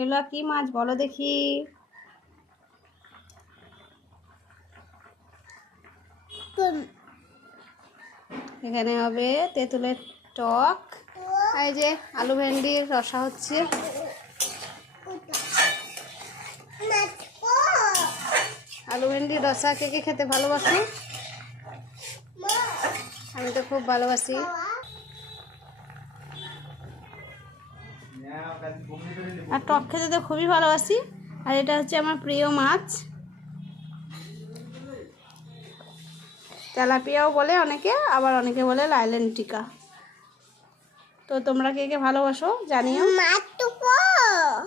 এগুলো কি মাছ বলো দেখি? এখানে হবে তেঁতুলের টক, এই যে আলু ভেন্ডির রসা হচ্ছে। আলু ভেন্ডির রসা কে কে খেতে ভালোবাসো? আমি তো খুব ভালোবাসি। আর টক খেতে তো খুবই ভালোবাসি। আর এটা হচ্ছে আমার প্রিয় মাছ, তেলাপিয়াও বলে অনেকে, আবার অনেকে বলে লাইলেন্টিকা। তো তোমরা কে কে ভালোবাসো জানিও।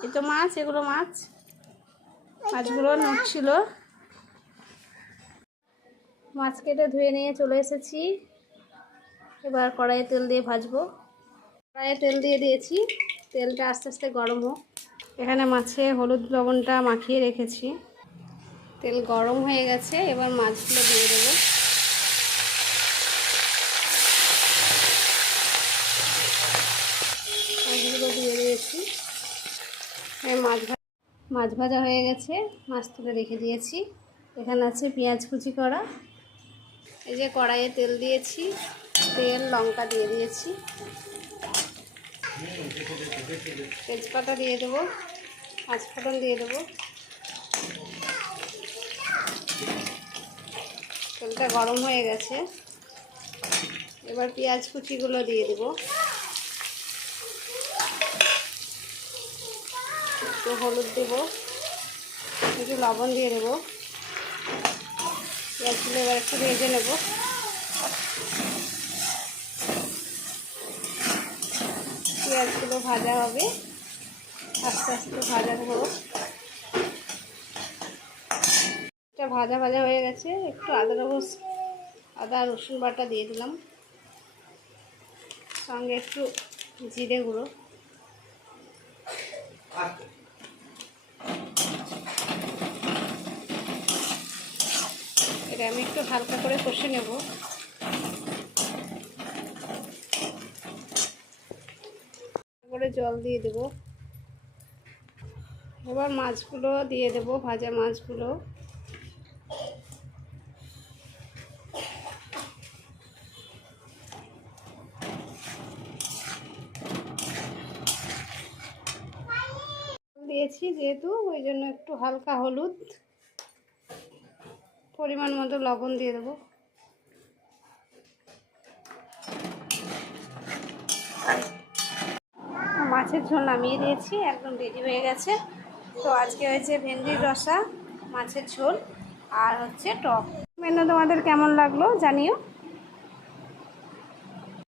এই তো মাছ, এগুলো মাছ, মাছগুলো নড়ছিল। মাছ কেটে ধুয়ে নিয়ে চলে এসেছি। এবার কড়াইয়ে তেল দিয়ে ভাজবো। কড়াইয়ে তেল দিয়ে দিয়েছি, তেলটা আস্তে আস্তে গরম হোক। এখানে মাছে হলুদ লবণটা মাখিয়ে রেখেছি। তেল গরম হয়ে গেছে, এবার মাছগুলো দিয়ে দেবো। মাছগুলো দিয়ে দিয়েছি। মাছ ভাজা হয়ে গেছে, মাছ তুলে রেখে দিয়েছি। এখানে আছে পেঁয়াজ কুচি করা। এই যে কড়াইয়ে তেল দিয়েছি, তেল লঙ্কা দিয়ে দিয়েছি, তেজপাতা দিয়ে দেবো, পাঁচফোড়ন দিয়ে দেবো। তেলটা গরম হয়ে গেছে, এবার পেঁয়াজ কুচিগুলো দিয়ে দেবো। একটু হলুদ দেবো, একটু লবণ দিয়ে দেবো। পেঁয়াজগুলো এবার একটু ভেজে নেব। পেঁয়াজগুলো ভাজা হবে, আস্তে আস্তে ভাজা হোক। এটা ভাজা ভাজা হয়ে গেছে, একটু আদা রসুন বাটা দিয়ে দিলাম, সঙ্গে একটু জিরে গুঁড়ো। এটা আমি একটু হালকা করে কষে নেব। করে জল দিয়ে দেব। এবার মাছগুলো দিয়ে দেব, ভাজা মাছগুলো। দিয়েছি যেহেতু, ওই জন্য একটু হালকা হলুদ, পরিমাণ মতো লবণ দিয়ে দেবো। মাছের ঝোল নামিয়ে দিয়েছি, একদম রেডি হয়ে গেছে। তো আজকে হয়েছে ভেন্ডির রসা, মাছের ঝোল আর হচ্ছে টক। মেনু তোমাদের কেমন লাগলো জানিও।